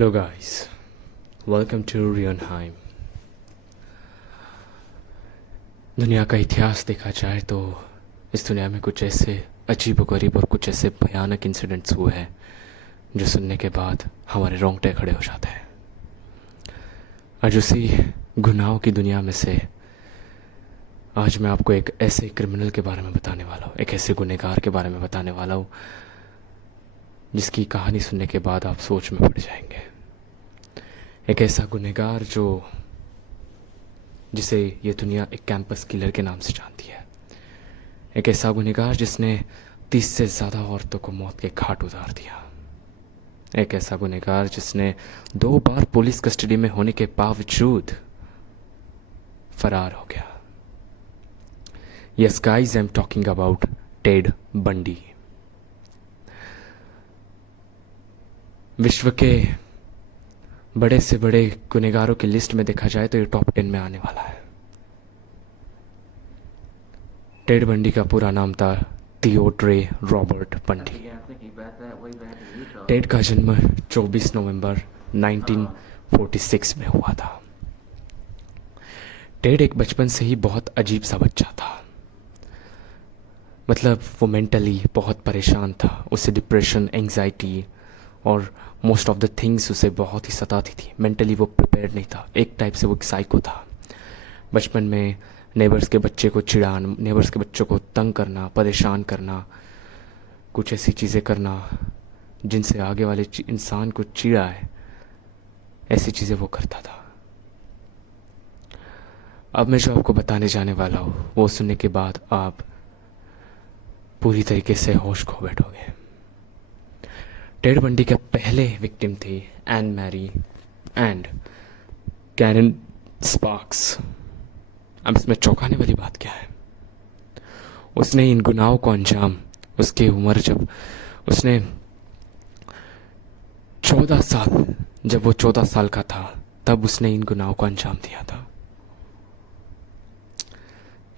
Hello guys, welcome to रियनहाइम। दुनिया का इतिहास देखा जाए तो इस दुनिया में कुछ ऐसे अजीबोगरीब और कुछ ऐसे भयानक इंसिडेंट्स हुए हैं जो सुनने के बाद हमारे रोंगटे खड़े हो जाते हैं। आज उसी गुनाहों की दुनिया में से आज मैं आपको एक ऐसे क्रिमिनल के बारे में बताने वाला हूँ, एक ऐसे गुनहगार के बारे में बताने वाला हूँ जिसकी कहानी सुनने के बाद आप सोच में पड़ जाएंगे। एक ऐसा गुनहगार जिसे ये दुनिया एक कैंपस किलर के नाम से जानती है। एक ऐसा गुनहगार जिसने 30 से ज़्यादा औरतों को मौत के घाट उतार दिया। एक ऐसा गुनहगार जिसने 2 बार पुलिस कस्टडी में होने के बावजूद फरार हो गया। Yes guys, I am talking about Ted Bundy. विश्व के बड़े से बड़े गुनहगारों की लिस्ट में देखा जाए तो ये टॉप 10 में आने वाला है। टेड बंडी का पूरा नाम था थियोड्रे रॉबर्ट बंडी। टेड का जन्म 24 नवंबर 1946 में हुआ था। टेड एक बचपन से ही बहुत अजीब सा बच्चा था। मतलब वो मेंटली बहुत परेशान था। उसे डिप्रेशन, एंजाइटी और मोस्ट ऑफ द थिंग्स उसे बहुत ही सताती थी। मेंटली वो प्रिपेयर्ड नहीं था। एक टाइप से वो एक साइको था। बचपन में नेबर्स के बच्चे को चिढ़ाना, नेबर्स के बच्चों को तंग करना, परेशान करना, कुछ ऐसी चीज़ें करना जिनसे आगे वाले इंसान को चिढ़ा है, ऐसी चीज़ें वो करता था। अब मैं जो आपको बताने जाने वाला हूँ वो सुनने के बाद आप पूरी तरीके से होश खो बैठोगे। टेड बंडी के पहले विक्टिम थी Ann Marie and Karen Sparks. अब इसमें चौंकाने वाली बात क्या है? उसने इन गुनाहों को अंजाम, उसकी उम्र जब उसने 14 साल, जब वो 14 साल का था तब उसने इन गुनाहों को अंजाम दिया था।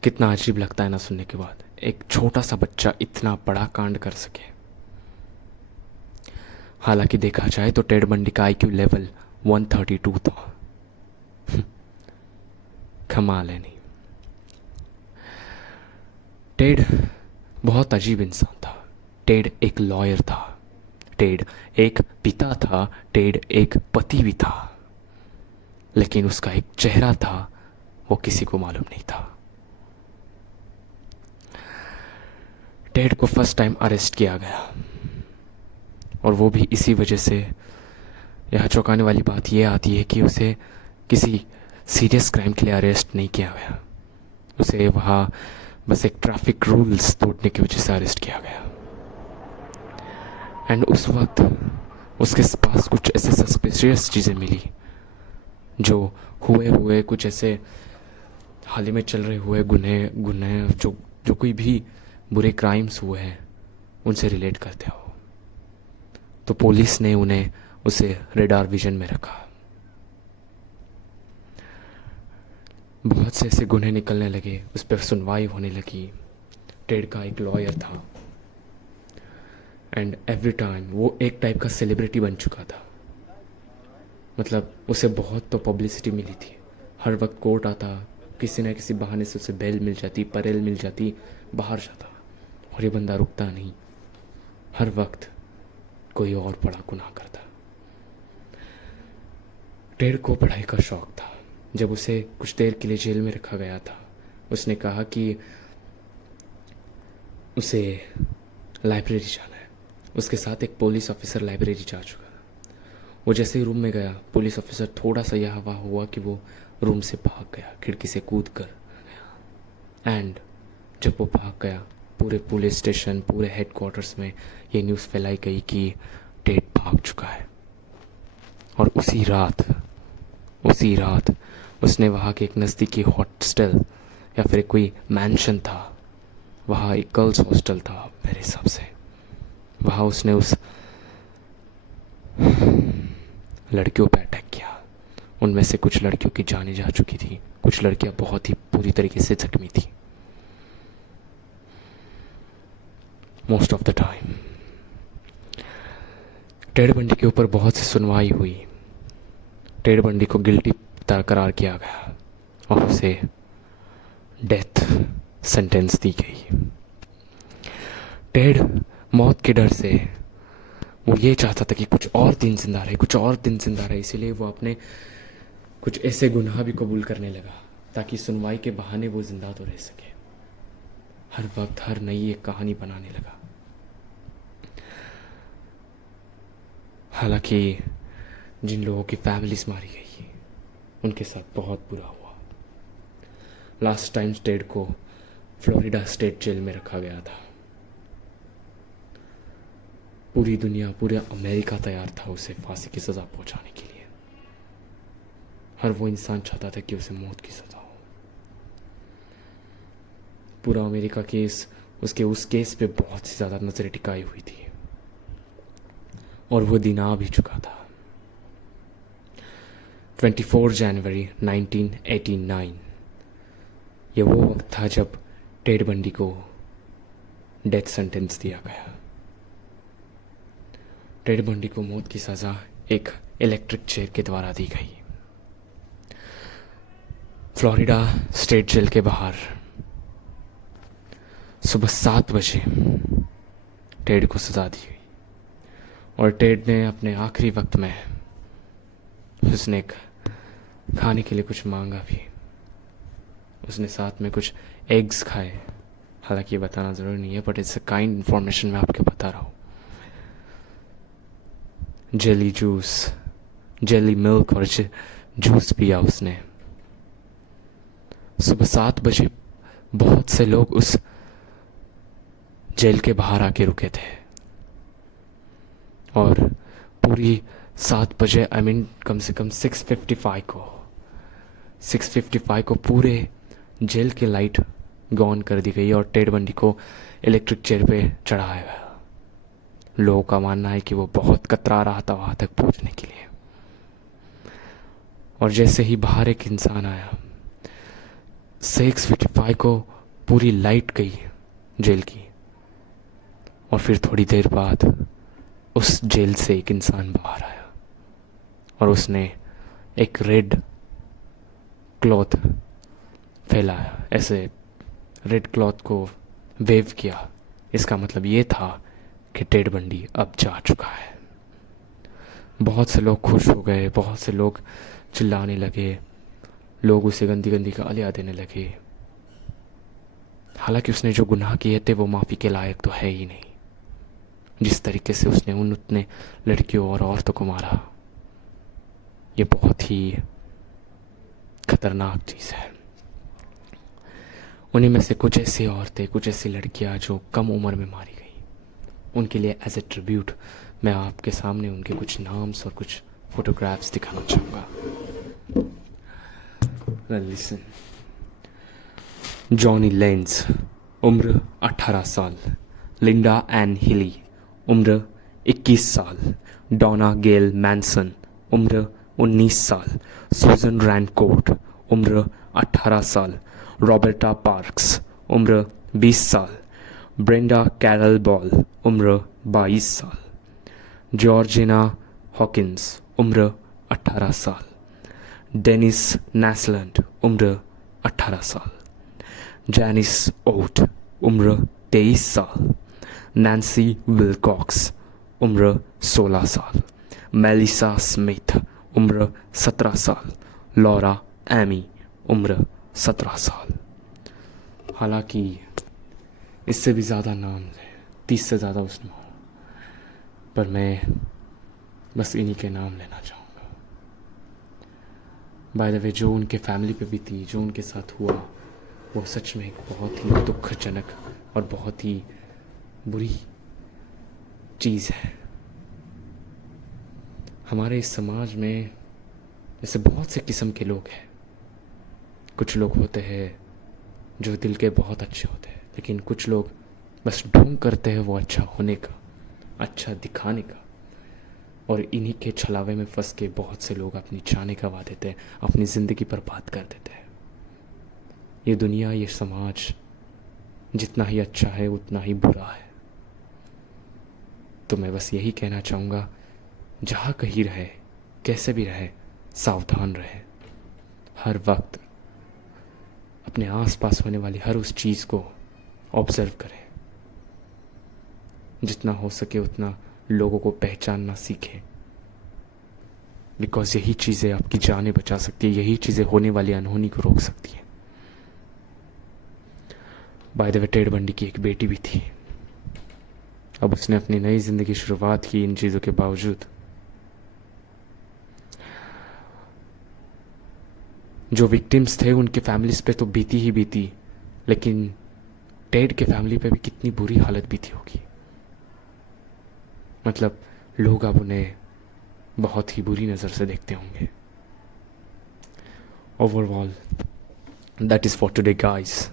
कितना अजीब लगता है ना सुनने के बाद, एक छोटा सा बच्चा इतना बड़ा कांड कर सके। हालांकि देखा जाए तो टेड बंडी का आईक्यू लेवल 132 था। कमाल है नहीं? टेड बहुत अजीब इंसान था। टेड एक लॉयर था, टेड एक पिता था, टेड एक पति भी था, लेकिन उसका एक चेहरा था वो किसी को मालूम नहीं था। टेड को फर्स्ट टाइम अरेस्ट किया गया और वो भी इसी वजह से। यह चौंकाने वाली बात यह आती है कि उसे किसी सीरियस क्राइम के लिए अरेस्ट नहीं किया गया। उसे वहाँ बस एक ट्रैफिक रूल्स तोड़ने की वजह से अरेस्ट किया गया। एंड उस वक्त उसके पास कुछ ऐसे सस्पिशियस चीज़ें मिली जो हुए कुछ ऐसे हाल ही में चल रहे हुए गुने जो कोई भी बुरे क्राइम्स हुए हैं उनसे रिलेट करते हो। तो पुलिस ने उसे रेडार विजन में रखा। बहुत से ऐसे गुन्हे निकलने लगे, उस पर सुनवाई होने लगी। टेड का एक लॉयर था एंड एवरी टाइम वो एक टाइप का सेलिब्रिटी बन चुका था। मतलब उसे बहुत तो पब्लिसिटी मिली थी। हर वक्त कोर्ट आता, किसी न किसी बहाने से उसे बेल मिल जाती, परेल मिल जाती, बाहर जाता। और ये बंदा रुकता नहीं, हर वक्त कोई और बड़ा गुनाह करता। टेड को पढ़ाई का शौक था। जब उसे कुछ देर के लिए जेल में रखा गया था, उसने कहा कि उसे लाइब्रेरी जाना है। उसके साथ एक पुलिस ऑफिसर लाइब्रेरी जा चुका था। वो जैसे ही रूम में गया, पुलिस ऑफिसर थोड़ा सा यह हवा हुआ कि वो रूम से भाग गया, खिड़की से कूद कर। एंड जब वो भाग गया, पूरे पुलिस स्टेशन, पूरे हेडक्वार्टर्स में ये न्यूज़ फैलाई गई कि टेड भाग चुका है। और उसी रात उसने वहाँ के एक नज़दीकी हॉस्टल या फिर कोई मैंशन था, वहाँ एक गर्ल्स हॉस्टल था मेरे हिसाब से, वहाँ उसने उस लड़कियों पर अटैक किया। उनमें से कुछ लड़कियों की जानें जा चुकी थी, कुछ लड़कियाँ बहुत ही पूरी तरीके से जख्मी थी। Most of the time Ted Bundy के ऊपर बहुत सी सुनवाई हुई, टेड बंडी को गिल्टी करार किया गया और उसे डेथ सेंटेंस दी गई। टेड मौत के डर से वो ये चाहता था कि कुछ और दिन जिंदा रहे, कुछ और दिन जिंदा रहे, इसीलिए वो अपने कुछ ऐसे गुनाह भी कबूल करने लगा ताकि सुनवाई के बहाने वो जिंदा तो रह सके। हर वक्त हर नई एक कहानी बनाने लगा। हालांकि जिन लोगों की फैमिलीज मारी गई उनके साथ बहुत बुरा हुआ। लास्ट टाइम टेड को फ्लोरिडा स्टेट जेल में रखा गया था। पूरी दुनिया, पूरा अमेरिका तैयार था उसे फांसी की सजा पहुंचाने के लिए। हर वो इंसान चाहता था कि उसे मौत की सजा हो। पूरा अमेरिका केस उसके उस केस पे बहुत सी ज्यादा नजरें टिकाई हुई थी और वो दिन आ भी चुका था। 24 जनवरी 1989 ये वो वक्त था जब टेड बंडी को डेथ सेंटेंस दिया गया। टेड बंडी को मौत की सजा एक इलेक्ट्रिक चेयर के द्वारा दी गई। फ्लोरिडा स्टेट जेल के बाहर सुबह 7 बजे टेड को सजा दी गई और टेड ने अपने आखिरी वक्त में उसने खाने के लिए कुछ मांगा भी। उसने साथ में कुछ एग्स खाए। हालांकि ये बताना ज़रूरी नहीं है, but it's a kind information मैं आपको बता रहा हूँ। जेली जूस, जेली मिल्क और जूस पिया उसने। सुबह 7 बजे बहुत से लोग उस जेल के बाहर आके रुके थे और पूरी 7 बजे कम से कम 6:55 को पूरे जेल की लाइट ऑन कर दी गई और टेड बंडी को इलेक्ट्रिक चेयर पे चढ़ाया गया। लोगों का मानना है कि वो बहुत कतरा रहा था वहां तक पहुंचने के लिए। और जैसे ही बाहर एक इंसान आया, 6:55 को पूरी लाइट गई जेल की और फिर थोड़ी देर बाद उस जेल से एक इंसान बाहर आया और उसने एक रेड क्लॉथ फैलाया, ऐसे रेड क्लॉथ को वेव किया। इसका मतलब ये था कि टेड बंडी अब जा चुका है। बहुत से लोग खुश हो गए, बहुत से लोग चिल्लाने लगे, लोग उसे गंदी गंदी गालियां देने लगे। हालांकि उसने जो गुनाह किए थे वो माफ़ी के लायक तो है ही नहीं। जिस तरीके से उसने उतने लड़कियों और औरतों को मारा, ये बहुत ही खतरनाक चीज़ है। उन्हीं में से कुछ ऐसी औरतें, कुछ ऐसी लड़कियां जो कम उम्र में मारी गई, उनके लिए एज ए ट्रिब्यूट मैं आपके सामने उनके कुछ नाम्स और कुछ फोटोग्राफ्स दिखाना चाहूँगा। लिसन। जॉनी लेंस, उम्र 18 साल। लिंडा एन हिली, उम्र 21 साल। डोना गेल मैनसन, उम्र 19 साल। सुजन रैनकोर्ट, उम्र 18 साल। रॉबर्टा पार्क्स, उम्र 20 साल। ब्रेंडा कैरल बॉल, उम्र 22 साल। जॉर्जिना हॉकिंस, उम्र 18 साल। डेनिस नैसलैंड, उम्र 18 साल। जैनिस ओट, उम्र 23 साल। नैन्सी विलकॉक्स, उम्र 16 साल। मेलिसा स्मिथ, उम्र 17 साल। लॉरा एमी, उम्र 17 साल। हालांकि इससे भी ज़्यादा नाम है, 30 से ज़्यादा उसने मारा, पर मैं बस इन्हीं के नाम लेना चाहूँगा। बाय द वे, जो उनके फैमिली पे भी थी, जो उनके साथ हुआ, वो सच में एक बहुत ही दुखजनक और बहुत ही बुरी चीज़ है। हमारे इस समाज में ऐसे बहुत से किस्म के लोग हैं। कुछ लोग होते हैं जो दिल के बहुत अच्छे होते हैं, लेकिन कुछ लोग बस ढोंग करते हैं वो अच्छा होने का, अच्छा दिखाने का, और इन्हीं के छलावे में फंस के बहुत से लोग अपनी जानें गंवा देते हैं, अपनी ज़िंदगी बर्बाद कर देते हैं। ये दुनिया, ये समाज जितना ही अच्छा है उतना ही बुरा है। तो मैं बस यही कहना चाहूँगा, जहाँ कहीं रहे, कैसे भी रहे, सावधान रहें, हर वक्त अपने आसपास होने वाली हर उस चीज़ को ऑब्जर्व करें, जितना हो सके उतना लोगों को पहचानना सीखें, बिकॉज यही चीज़ें आपकी जानें बचा सकती है, यही चीज़ें होने वाली अनहोनी को रोक सकती हैं। By the way, Ted Bundy की एक बेटी भी थी। अब उसने अपनी नई जिंदगी शुरुआत की इन चीज़ों के बावजूद। जो विक्टिम्स थे उनके फैमिलीज पे तो बीती ही बीती, लेकिन टेड के फैमिली पे भी कितनी बुरी हालत बीती होगी। मतलब लोग अब उन्हें बहुत ही बुरी नज़र से देखते होंगे। Overall that is for today guys.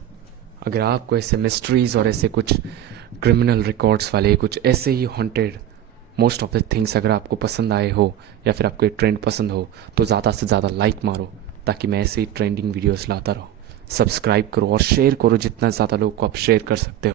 अगर आपको ऐसे मिस्ट्रीज और ऐसे कुछ क्रिमिनल रिकॉर्ड्स वाले कुछ ऐसे ही haunted most of the things अगर आपको पसंद आए हो, या फिर आपको एक ट्रेंड पसंद हो, तो ज़्यादा से ज़्यादा लाइक मारो, ताकि मैं ऐसे ही ट्रेंडिंग वीडियोस लाता रहूँ। सब्सक्राइब करो और शेयर करो, जितना ज़्यादा लोगों को आप शेयर कर सकते हो।